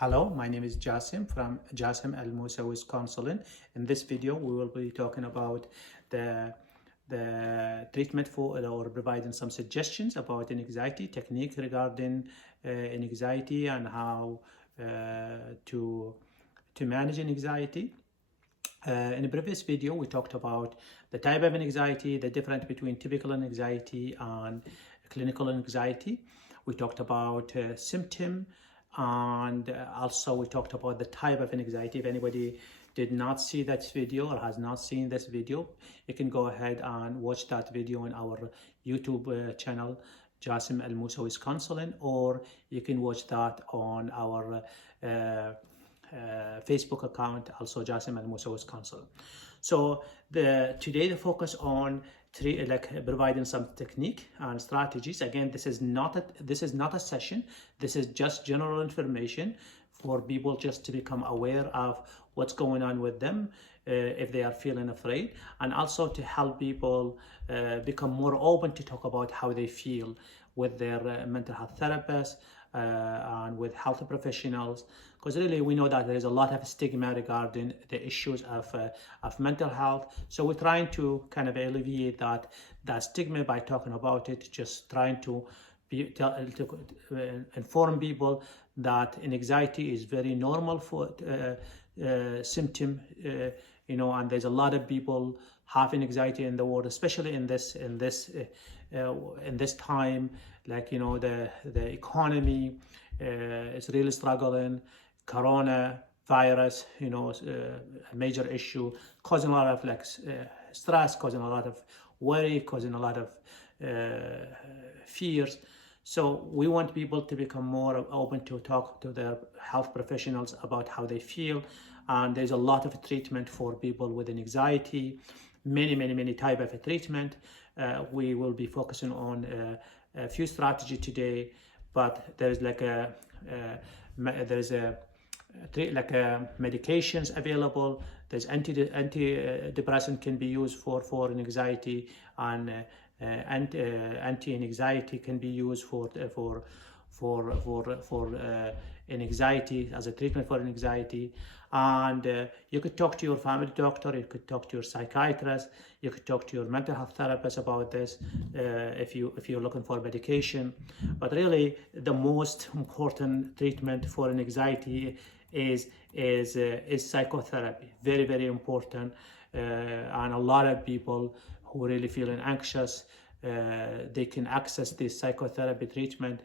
Hello, my name is Jasim from Al-Mosawi Counseling. In this video, we will be talking about the treatment for or providing some suggestions about an anxiety technique regarding anxiety and how to manage anxiety. In the previous video, we talked about the type of anxiety, the difference between typical anxiety and clinical anxiety. We talked about symptom, and also we talked about the type of anxiety. If anybody did not see that video or has not seen this video, you can go ahead and watch that video on our YouTube channel, Jasim Al-Mosawi Counseling, or you can watch that on our Facebook account, also Jasim Al-Mosawi Counseling. So today the focus on providing some technique and strategies. Again, this is not a session. This is just general information for people just to become aware of what's going on with them if they are feeling afraid, and also to help people become more open to talk about how they feel with their mental health therapists and with health professionals, because really we know that there is a lot of stigma regarding the issues of mental health. So we're trying to kind of alleviate that stigma by talking about it, just trying to inform people that anxiety is very normal for symptom, and there's a lot of people having anxiety in the world, especially in this time, like the economy is really struggling. Corona virus, a major issue, causing a lot of stress, causing a lot of worry, causing a lot of fears. So we want people to become more open to talk to their health professionals about how they feel. And there's a lot of treatment for people with anxiety, many type of treatment. We will be focusing on a few strategies today, but there's medications available. There's antidepressant can be used for anxiety, and anti-anxiety can be used for anxiety, as a treatment for anxiety. And you could talk to your family doctor, you could talk to your psychiatrist, you could talk to your mental health therapist about this if you're looking for medication. But really, the most important treatment for anxiety is psychotherapy. Very important, and a lot of people who are really feeling anxious, they can access this psychotherapy treatment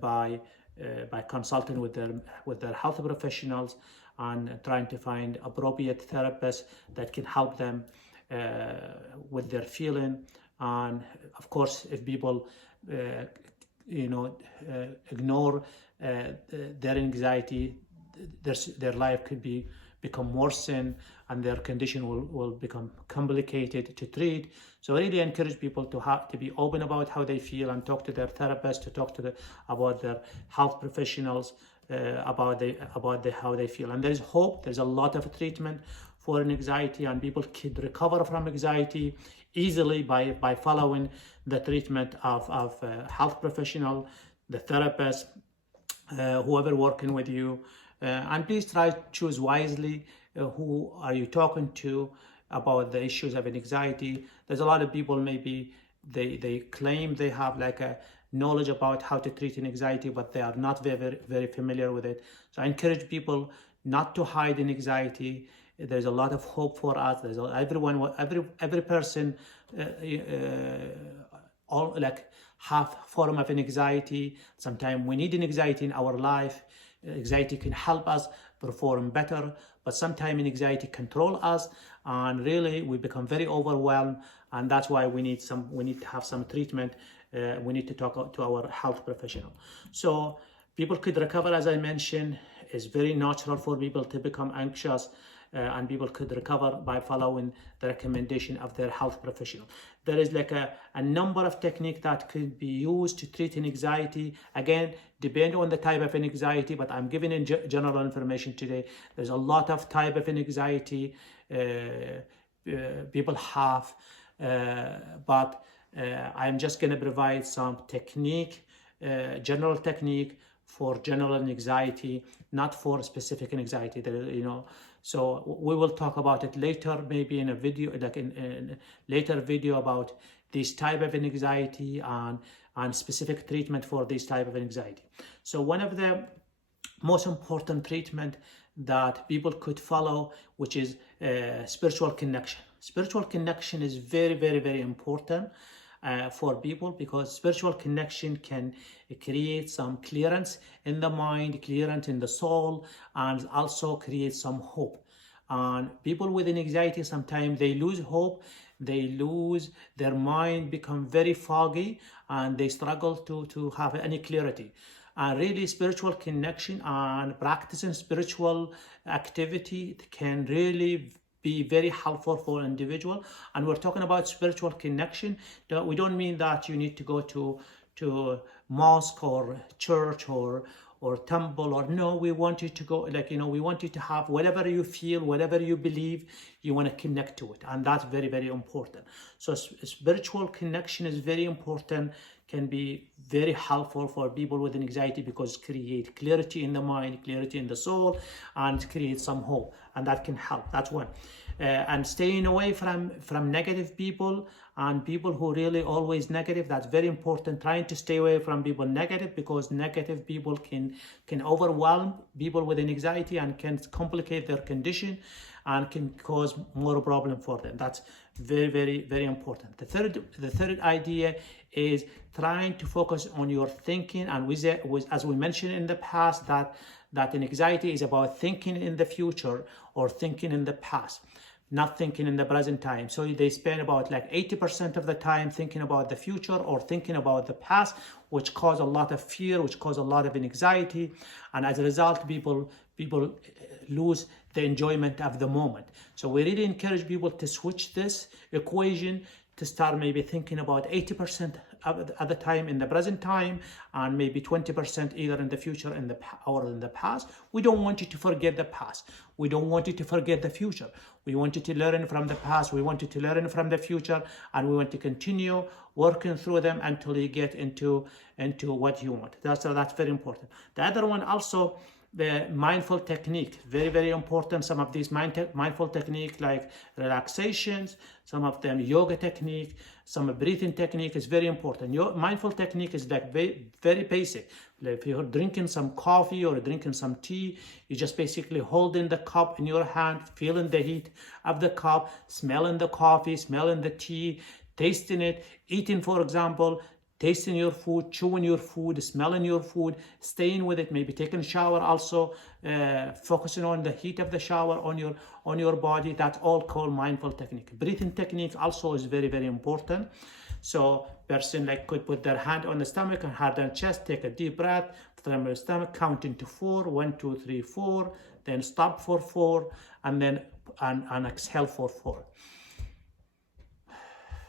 by consulting with their health professionals and trying to find appropriate therapists that can help them with their feeling. And of course, if people ignore their anxiety, their life could become worsened, and their condition will become complicated to treat. So I really encourage people to be open about how they feel and talk to their therapist, to talk about their health professionals about how they feel. And there's hope. There's a lot of treatment for anxiety, and people can recover from anxiety easily by following the treatment of health professional, the therapist, whoever working with you. And please try to choose wisely who are you talking to about the issues of anxiety. There's a lot of people, maybe they claim they have a knowledge about how to treat anxiety, but they are not very familiar with it. So I encourage people not to hide anxiety. There's a lot of hope for us. There's every person have form of anxiety. Sometimes we need an anxiety in our life. Anxiety can help us perform better, but sometimes anxiety control us, and really we become very overwhelmed. And that's why we need to have some treatment. We need to talk to our health professional. So people could recover, as I mentioned. It's very natural for people to become anxious, and people could recover by following the recommendation of their health professional. There is a number of techniques that could be used to treat anxiety. Again, depend on the type of anxiety, but I'm giving in general information today. There's a lot of type of anxiety people have, but I'm just going to provide some technique, general technique for general anxiety, not for specific anxiety. So we will talk about it later, maybe in a video, like in a later video, about this type of anxiety and specific treatment for this type of anxiety. So one of the most important treatment that people could follow, which is spiritual connection. Spiritual connection is very, very, very important for people, because spiritual connection can create some clearance in the mind, clearance in the soul, and also create some hope. And people with anxiety, sometimes they lose hope, they lose their mind, become very foggy, and they struggle to have any clarity. And really, spiritual connection and practicing spiritual activity can really be very helpful for individual. And we're talking about spiritual connection. We don't mean that you need to go to mosque or church or temple, or no, we want you to go, we want you to have whatever you feel, whatever you believe, you want to connect to it. And that's very, very important. So spiritual connection is very important, can be very helpful for people with anxiety, because it creates clarity in the mind, clarity in the soul, and create some hope, and that can help. That's one. And staying away from negative people and people who really always negative, that's very important. Trying to stay away from people negative, because negative people can overwhelm people with anxiety and can complicate their condition and can cause more problem for them. That's very, very, very important. The third idea is trying to focus on your thinking, and as we mentioned in the past, that anxiety is about thinking in the future or thinking in the past, not thinking in the present time. So they spend about 80% of the time thinking about the future or thinking about the past, which cause a lot of fear, which cause a lot of anxiety, and as a result, people lose the enjoyment of the moment. So we really encourage people to switch this equation, to start maybe thinking about 80% at the time in the present time, and maybe 20% either in the future or in the past. We don't want you to forget the past. We don't want you to forget the future. We want you to learn from the past. We want you to learn from the future, and we want to continue working through them until you get into what you want. That's very important. The other one also, the mindful technique, very, very important. Some of these mindful technique, like relaxations, some of them yoga technique, some breathing technique, is very important. Your mindful technique is very, very basic. If you're drinking some coffee or drinking some tea, you just basically holding the cup in your hand, feeling the heat of the cup, smelling the coffee, smelling the tea, tasting it, eating, for example, tasting your food, chewing your food, smelling your food, staying with it, maybe taking a shower also, focusing on the heat of the shower on your body. That's all called mindful technique. Breathing technique also is very, very important. So person could put their hand on the stomach and hand on the chest, take a deep breath from the stomach, counting to 4, 1, 2, 3, 4, then stop for 4, and then and exhale for 4.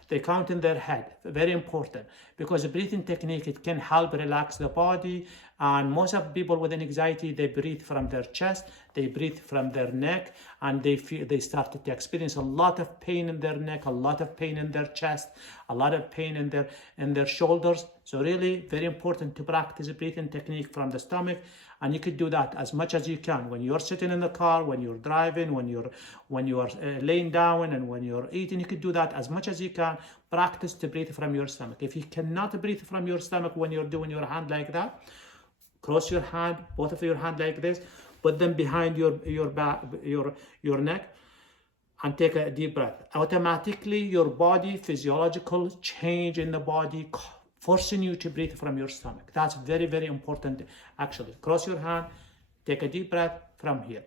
They count in their head, very important, because the breathing technique, it can help relax the body. And most of people with anxiety, they breathe from their chest, they breathe from their neck, and they start to experience a lot of pain in their neck, a lot of pain in their chest, a lot of pain in their shoulders. So really very important to practice a breathing technique from the stomach. And you could do that as much as you can when you're sitting in the car, when you're driving, when you are laying down, and when you're eating. You could do that as much as you can. Practice to breathe from your stomach. If you cannot breathe from your stomach when you're doing your hand like that, cross your hand, both of your hand like this, put them behind your back, your neck, and take a deep breath. Automatically, your body, physiological change in the body, forcing you to breathe from your stomach. That's very, very important, actually. Cross your hand, take a deep breath from here,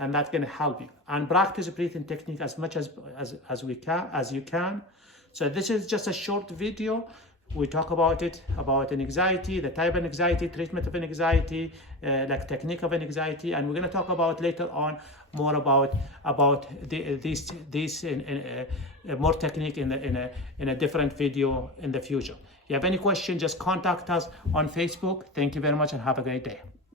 and that's going to help you. And practice breathing technique as much as you can. So this is just a short video. We talk about anxiety, the type of anxiety, treatment of anxiety, technique of anxiety, and we're going to talk about later on more about these more technique in a different video in the future. If you have any question, just contact us on Facebook. Thank you very much and have a great day.